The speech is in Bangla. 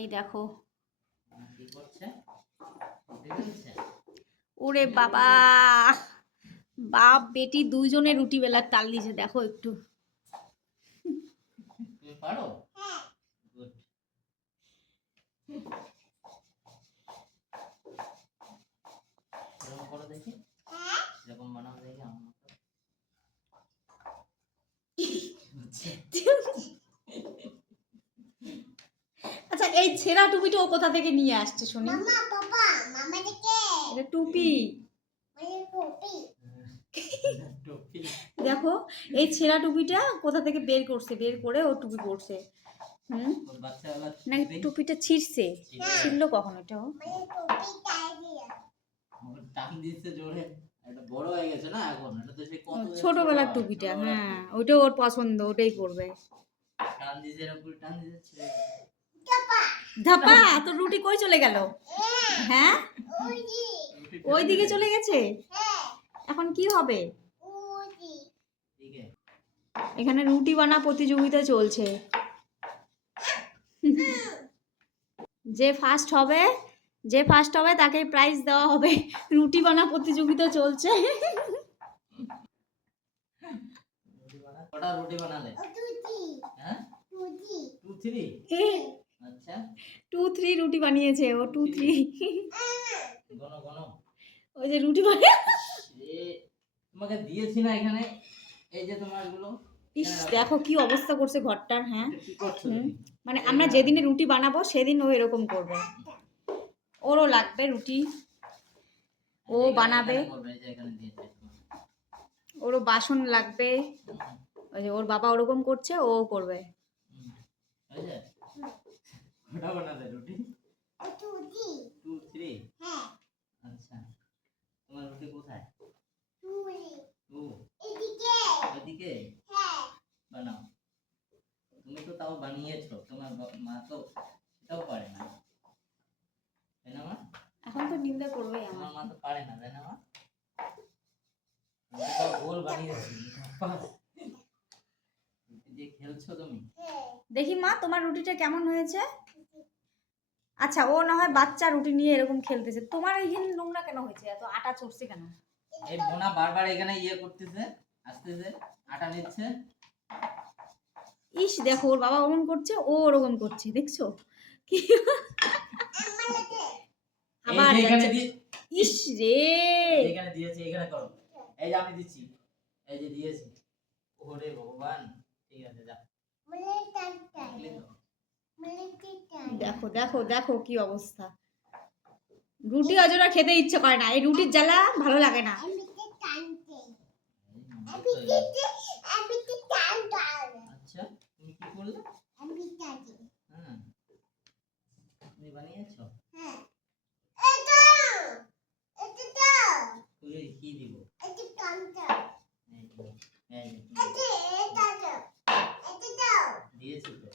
এই দেখো কি করছে? ওরে বাবা, বাপ বেটি দুইজনে রুটি বেলার তাল দিছে, দেখো একটু। তুমি পারো? গুড। এরকম করো দেখি, এরকম বানাও দেখি আমার মতো। আচ্ছা, এই ছেঁড়া টুপিটা ও কোথা থেকে নিয়ে আসছে শুনি? মামা পাপা মামা দেখে এটা টুপি। টুপি। দেখো এই ছেঁড়া টুপিটা কোথা থেকে বের করছে, বের করে ও টুপি পরছে। ওর বাচ্চাওয়ালা নাকি টুপিটা ছিঁড়ছে? ছিঁড়লো কখন এটা? টান দিচ্ছে জোরে, এটা বড় হয়ে গেছে না এখন, এটা তো সেই কত ছোটবেলার টুপিটা, হ্যাঁ ওইটা ওর পছন্দ, ওটাই পরবে। টান দিচ্ছে, এরকম টান দিচ্ছে। ধাপা, তোর রুটি কই চলে গেল? হ্যাঁ ওই দিকে চলে গেছে। এখন কি হবে? এখানে রুটি বানা প্রতিযোগিতা চলছে। যে ফার্স্ট হবে তাকে প্রাইজ দেওয়া হবে। রুটি বানা প্রতিযোগিতা চলছে। কটা রুটি বানালে? হ্যাঁ 2 3। আচ্ছা 2 3 রুটি বানিয়েছে ও, 2 3। গনো গনো। ওই যে রুটি বানিয়ে তোমাকে দিয়েছি না এখানে, এই যে তোমারগুলো। ইস দেখো কি অবস্থা করছে ঘরটার। হ্যাঁ কি করছো? মানে আমরা যেদিনে রুটি বানাবো সেদিন ও এরকম করবে। ওরও লাগবে রুটি, ও বানাবে, ওরও বাসন লাগবে। ওই যে ওর বাবা ওরকম করছে, ও করবে। কটা বানালে রুটি? 2 3। আচ্ছা তোমার রুটি কোথায়? ওইদিকে বানাও। তুমি তো তাও বানিয়েছো, তোমার মা তো সেটাও পারে না, তাই না মা? এখন তো নিন্দা করবেই আমার। আমার মা তো পারে না, তাই না মা? আমি তো গোল বানিয়েছি। রুটি দিয়ে খেলছো তুমি? দেখি মা তোমার রুটিটা কেমন হয়েছে। আচ্ছা ও না হয় বাচ্চা রুটি নিয়ে এরকম খেলতেছে, তোমার এইখানে নোংরা কেন হয়েছে? এত আটা চড়ছে কেন? এই বোনা বারবার এখানে করতেছে, আসতেছে, আটা নিচ্ছে। ইস দেখো ওর বাবা ওরকম করছে, ও ওরকম করছে, দেখছো কি? আবার এখানে ইস রে, এখানে দিয়েছি, এখানে করো। এই যে আমি দিচ্ছি, এই যে দিয়েছি। ওরে ভগবান, ঠিক আছে যা। দেখো দেখো দেখো কি অবস্থা। রুটি অজরা খেতে ইচ্ছে করে না, এই রুটির জ্বালা ভালো লাগে না। আচ্ছা তুমি কি করলে? হ্যাঁ তুমি বানিয়েছো? তুমি কি দিব? দিয়েছি তো।